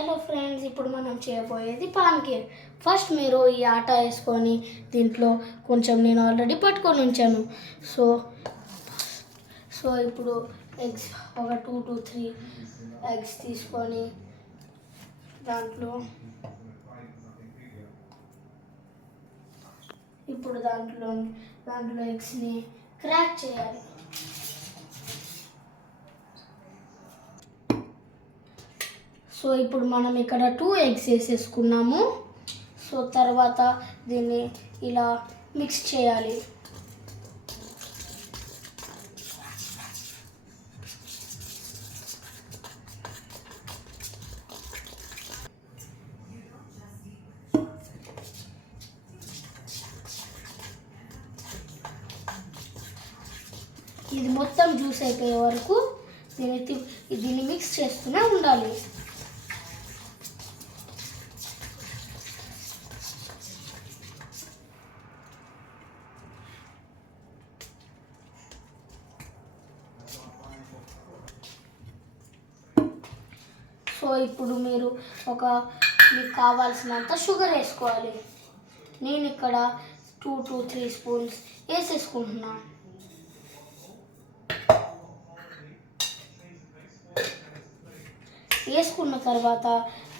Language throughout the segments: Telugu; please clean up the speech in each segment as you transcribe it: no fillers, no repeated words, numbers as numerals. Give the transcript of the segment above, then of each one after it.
హలో ఫ్రెండ్స్, ఇప్పుడు మనం చేయబోయేది పాన్ కేక్. ఫస్ట్ మీరు ఈ ఆటా వేసుకొని దీంట్లో కొంచెం నేను ఆల్రెడీ పట్టుకొని ఉంచాను. సో సో ఇప్పుడు ఎగ్స్ ఒక 2 to 3 ఎగ్స్ తీసుకొని దాంట్లో దాంట్లో ఎగ్స్ని క్రాక్ చేయాలి. సో ఇప్పుడు మనం ఇక్కడ 2 ఎగ్స్ వేసేసుకున్నాము. సో తర్వాత దీన్ని ఇలా మిక్స్ చేయాలి. ఇది మొత్తం జ్యూస్ అయిపోయే వరకు దీన్ని మిక్స్ చేస్తూనే ఉండాలి. సో ఇప్పుడు మీకు కావాల్సినంత షుగర్ వేసుకోవాలి. నేను ఇక్కడ 2 to 3 స్పూన్స్ వేసేసుకుంటున్నాను. వేసుకున్న తర్వాత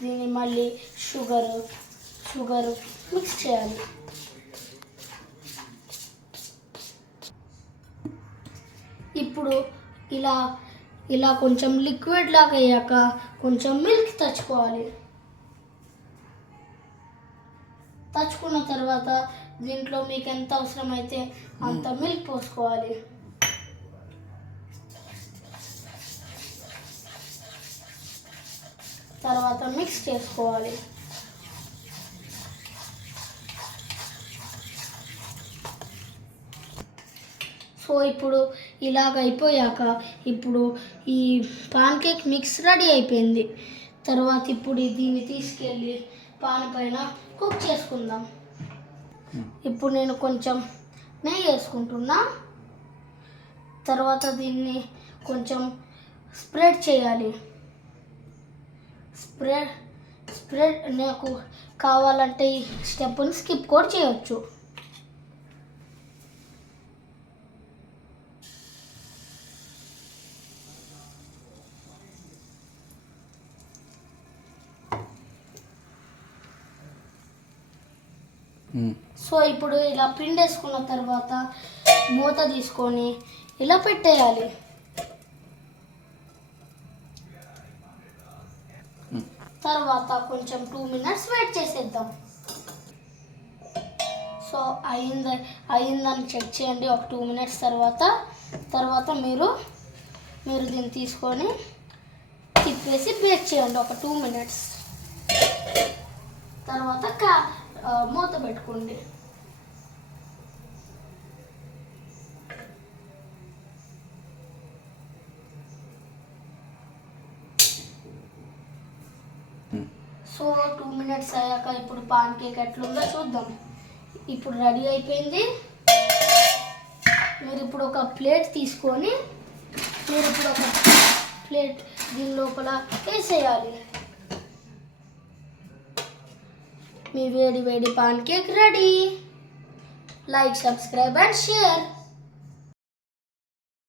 దీన్ని మళ్ళీ షుగర్ మిక్స్ చేయాలి. ఇప్పుడు ఇలా కొంచెం లిక్విడ్ లాగా అయ్యాక కొంచెం మిల్క్ తెచ్చుకున్న తర్వాత దీంట్లో మీకు ఎంత అవసరమైతే అంత మిల్క్ పోసుకోవాలి. తర్వాత మిక్స్ చేసుకోవాలి. సో ఇప్పుడు ఇలాగ అయిపోయాక ఇప్పుడు ఈ పాన్ కేక్ మిక్స్ రెడీ అయిపోయింది. తర్వాత ఇప్పుడు దీన్ని తీసుకెళ్ళి పాన్ పైన కుక్ చేసుకుందాం. ఇప్పుడు నేను కొంచెం నెయ్యి వేసుకుంటున్నా. తర్వాత దీన్ని కొంచెం స్ప్రెడ్ చేయాలి. స్ప్రెడ్ నాకు కావాలంటే ఈ స్టెప్ని స్కిప్ కూడా చేయొచ్చు. సో ఇప్పుడు ఇలా పిండేసుకున్న తర్వాత మూత తీసుకొని ఇలా పెట్టేయాలి. తర్వాత కొంచెం 2 minutes వెయిట్ చేసేద్దాం. సో అయిందని చెక్ చేయండి. ఒక 2 minutes తర్వాత మీరు దీన్ని తీసుకొని తిప్పేసి బేక్ చేయండి ఒక 2 minutes. తర్వాత మూత పెట్టుకోండి. సో 2 minutes అయ్యాక ఇప్పుడు పాన్ కేక్ ఎట్లుందో చూద్దాం. ఇప్పుడు రెడీ అయిపోయింది. మీరు ఇప్పుడు ఒక ప్లేట్ తీసుకొని దీని లోపల వేసేయాలి. మీ వేడి pan cake ready. Like, subscribe and share.